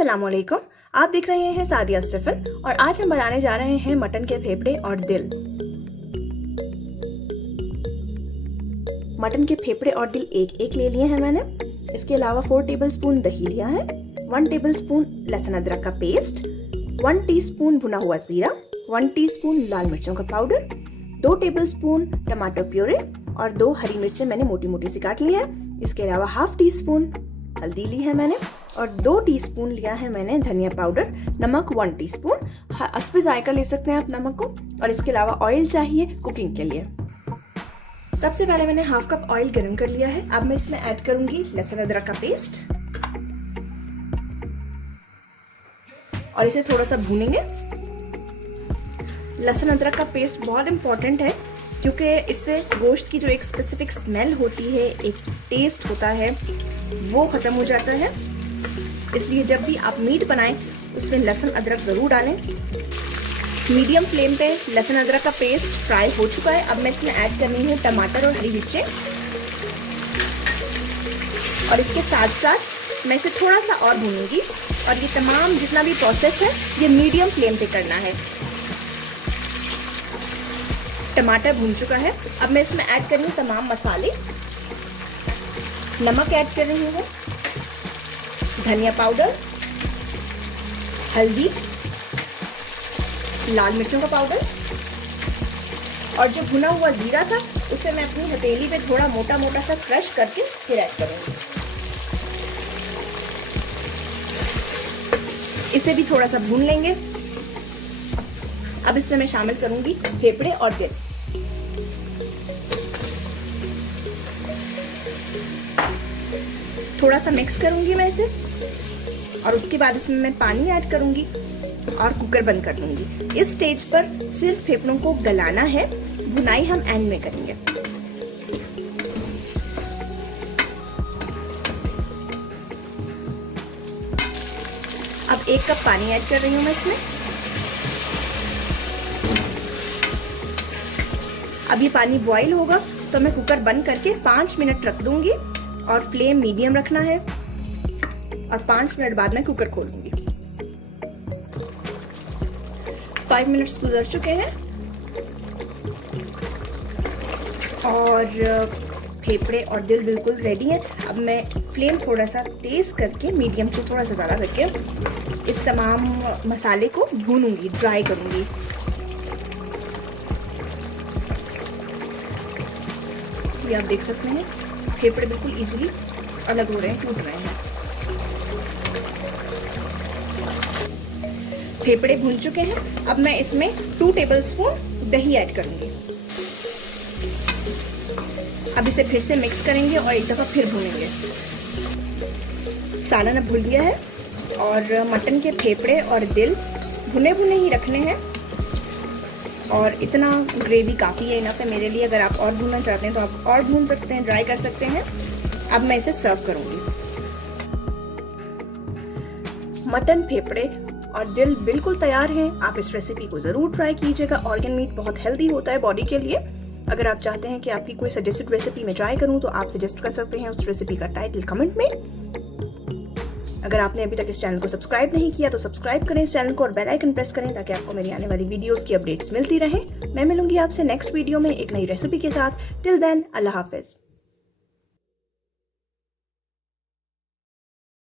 अस्सलामुअलैकुम। आप देख रहे हैं सादिया स्टिफन और आज हम बनाने जा रहे हैं मटन के फेफड़े और दिल। मटन के फेफड़े और दिल एक एक ले लिए हैं मैंने। इसके अलावा 4 टेबलस्पून दही लिया है, 1 टेबलस्पून लहसुन अदरक का पेस्ट, 1 टीस्पून भुना हुआ जीरा, 1 टीस्पून लाल मिर्चों का पाउडर, 2 टेबलस्पून टमाटो प्यूरे और 2 हरी मिर्चें मैंने मोटी मोटी सी काट ली है। इसके अलावा हाफ टीस्पून हल्दी ली है मैंने और 2 टीस्पून लिया है मैंने धनिया पाउडर, नमक 1 टीस्पून, हस्बे जायका ले सकते हैं आप नमक को। और इसके अलावा ऑयल चाहिए कुकिंग के लिए। सबसे पहले मैंने हाफ कप ऑयल गर्म कर लिया है। अब मैं इसमें ऐड करूंगी लहसुन अदरक का पेस्ट और इसे थोड़ा सा भूनेंगे। लहसुन अदरक का पेस्ट बहुत इंपॉर्टेंट है क्योंकि इससे गोश्त की जो एक स्पेसिफिक स्मेल होती है, एक टेस्ट होता है, वो खत्म हो जाता है। इसलिए जब भी आप मीट बनाएं उसमें लहसुन अदरक जरूर डालें। मीडियम फ्लेम पे लहसुन अदरक का पेस्ट फ्राई हो चुका है। अब मैं इसमें ऐड करनी है टमाटर और हरी मिर्चें और इसके साथ साथ मैं इसे थोड़ा सा और भूनूंगी। और ये तमाम जितना भी प्रोसेस है ये मीडियम फ्लेम पे करना है। टमाटर भून चुका है। अब मैं इसमें ऐड कर रही हूँ तमाम मसाले। नमक ऐड कर रही हूँ, धनिया पाउडर, हल्दी, लाल मिर्चों का पाउडर और जो भुना हुआ जीरा था उसे मैं अपनी हथेली पे थोड़ा मोटा मोटा सा क्रश करके फिर ऐड करूँगी। इसे भी थोड़ा सा भून लेंगे। अब इसमें मैं शामिल करूंगी फेफड़े और दिल। थोड़ा सा मिक्स करूंगी मैं इसे और उसके बाद इसमें मैं पानी ऐड करूंगी और कुकर बंद कर दूंगी। इस स्टेज पर सिर्फ फेफड़ों को गलाना है, भुनाई हम एंड में करेंगे। अब 1 कप पानी ऐड कर रही हूं मैं इसमें। अब ये पानी बॉईल होगा तो मैं कुकर बंद करके 5 मिनट रख दूंगी और फ्लेम मीडियम रखना है और 5 मिनट बाद मैं कुकर खोलूंगी। 5 मिनट्स गुजर चुके हैं और फेफड़े और दिल बिल्कुल रेडी है। अब मैं फ्लेम थोड़ा सा तेज करके, मीडियम से थोड़ा सा ज़्यादा करके इस तमाम मसाले को भूनूंगी, ड्राई करूंगी। ये आप देख सकते हैं फेफड़े बिल्कुल इजीली अलग हो रहे हैं, टूट रहे हैं। फेफड़े भून चुके हैं। अब मैं इसमें 2 टेबलस्पून दही ऐड करूंगी। अब इसे फिर से मिक्स करेंगे और एक दफा फिर भूनेंगे। सालन अब भून गया है और मटन के फेफड़े और दिल भुने भुने ही रखने हैं और इतना ग्रेवी काफ़ी है इनफ है मेरे लिए। अगर आप और भूनना चाहते हैं तो आप और भून सकते हैं, ड्राई कर सकते हैं। अब मैं इसे सर्व करूंगी। मटन फेफड़े और दिल बिल्कुल तैयार हैं। आप इस रेसिपी को ज़रूर ट्राई कीजिएगा। ऑर्गन मीट बहुत हेल्दी होता है बॉडी के लिए। अगर आप चाहते हैं कि आपकी कोई सजेस्टेड रेसिपी में ट्राई करूं तो आप सजेस्ट कर सकते हैं उस रेसिपी का टाइटल कमेंट में। अगर आपने अभी तक इस चैनल को सब्सक्राइब नहीं किया तो सब्सक्राइब करें इस चैनल को और बेल आइकन प्रेस करें ताकि आपको मेरी आने वाली वीडियोस की अपडेट्स मिलती रहें। मैं मिलूंगी आपसे नेक्स्ट वीडियो में एक नई रेसिपी के साथ। टिल देन, अल्लाह हाफिज।